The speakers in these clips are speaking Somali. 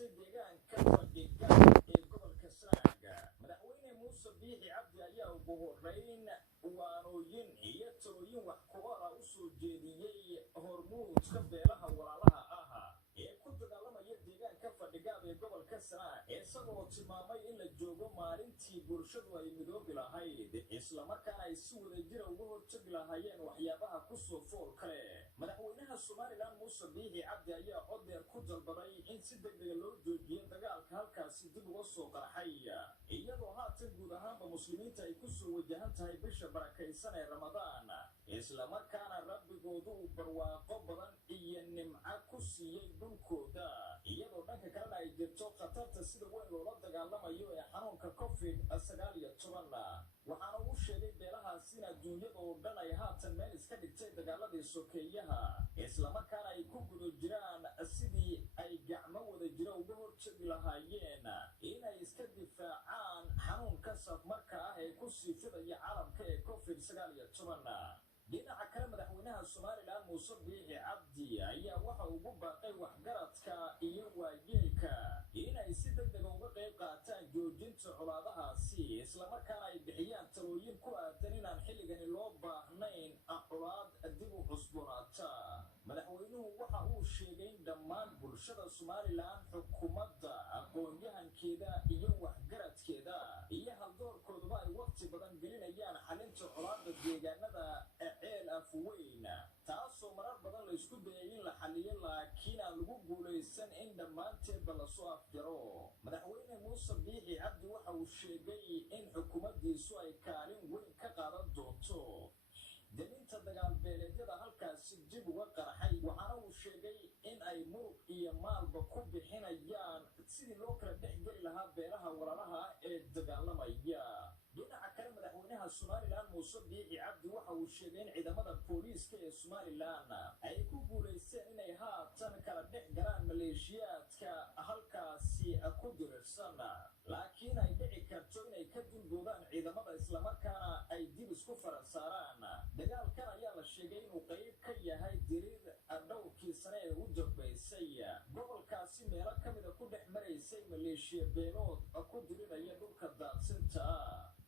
qabtay deegaanka fadhigaab ee gobolka Sanaag. Madaxweyne Muuse Biixi Cabdi ayaa ugu horreyn waanooyin iyo talooyin wax ku ool ah u soo jeediyey hormuudka beelaha walaalaha ah ee ku dagaalamaya deegaanka fadhigaab ee gobolka Sanaag, isagoo tilmaamay in la joogo maalintii bulshadu ay midoobi lahayd isla markaana ay si wadajir uga hortagi lahaayeen waxyaabaha ku soo fool kale. madaxweynaha Somaliland Muuse Biixi Cabdi ayaa codeer ku dalbaday in si degdeg loo joojiyo dagaalka halkaasi dib uga soo qarxay, iyadoo haatan guud ahaanba muslimiinta ay ku soo wajahan tahay bisha barakaysan ee Ramadaan, isla markaana rabbigoodu uu barwaaqo badan iyo nimco ku siiyey dhulkooda, iyadoo dhanka kalena ay jirto khatarta sida weyn loola dagaalamayo ee xanuunka COVID-19. waxaana uu sheegay beelahaas in adduunyada oo dhan ay haatan meel iska dhigtay dagaaladii sokeeyaha, isla markaana ay ku guda jiraan sidii ay gacmo wada jira uga hortagi lahaayeen inay iska difaacaan xanuunka safmarka ah ee ku sii fidaya caalamka ee COVID-19. dhinaca kale madaxweynaha Somaliland Muuse Biixi Cabdi ayaa waxa ugu baaqay waxgaradka iyo waayeelka inay si degdeg uga qayb qaataan joojinta colaadahaasi, isla markaana ay bixiyaan talooyin ku aadan inaan xilligani loo baahnayn colaad dib u cusboonaata. madaxweynuhu waxa uu sheegay in dhammaan bulshada Somaliland, xukuumadda, aqoon-yahankeeda iyo waxgaradkeeda iyo haldoorkooduba ay waqti badan gelinayaan xalinta colaadda deegaanada ceel afweyn, taasoo marar badan la isku dayay in la xaliyo laakiin aan lagu guulaysan in dhammaanteedba lasoo afjaro. madaxweyne Muuse Biixi Cabdi waxa uu sheegay in xukuumaddiisu ay kaalin weyn ka qaadan doonto deminta dagaal beeleedyada halkaasi dib uga qarxay, waxaana uu sheegay in ay muruq iyo maalba ku bixinayaan sidii loo kala dhex geli lahaa beelaha walaalaha ee dagaalamaya. dhinaca kale madaxweynaha Somaliland Muuse Biixi Cabdi waxa uu sheegay in ciidamada booliiska ee Somaliland ay ku guulaysteen inay haatan kala dhex galaan maleeshiyaadka halkaasi ku dirirsan, laakiin ay dhici karto inay ka dulboodaan ciidamada islamarkaana ay dib isku faransaaraan. dagaalkan ayaa la sheegay inuu qayb ka yahay diriir dhowrkii sane ee u dambaysay gobolkaasi meelo ka mida ku dhex maraysay maleeshiya beelood ku diriraya dhulka daadsinta.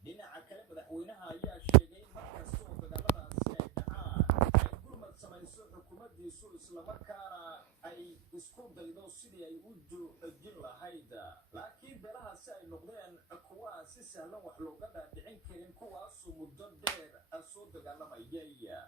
dhinaca kale madaxweynaha ayaa sheegay markasta oo dagaaladaasi ay dhacaan ay gurmad samayso xukuumaddiisu, islamarkaana ay isku daydo sidii ay u joojin lahayd, laakiin beelahaasi ay noqdeen kuwa aan si sahlan wax looga dhaadhicin karin, kuwaasoo muddo dheer soo dagaalamayay.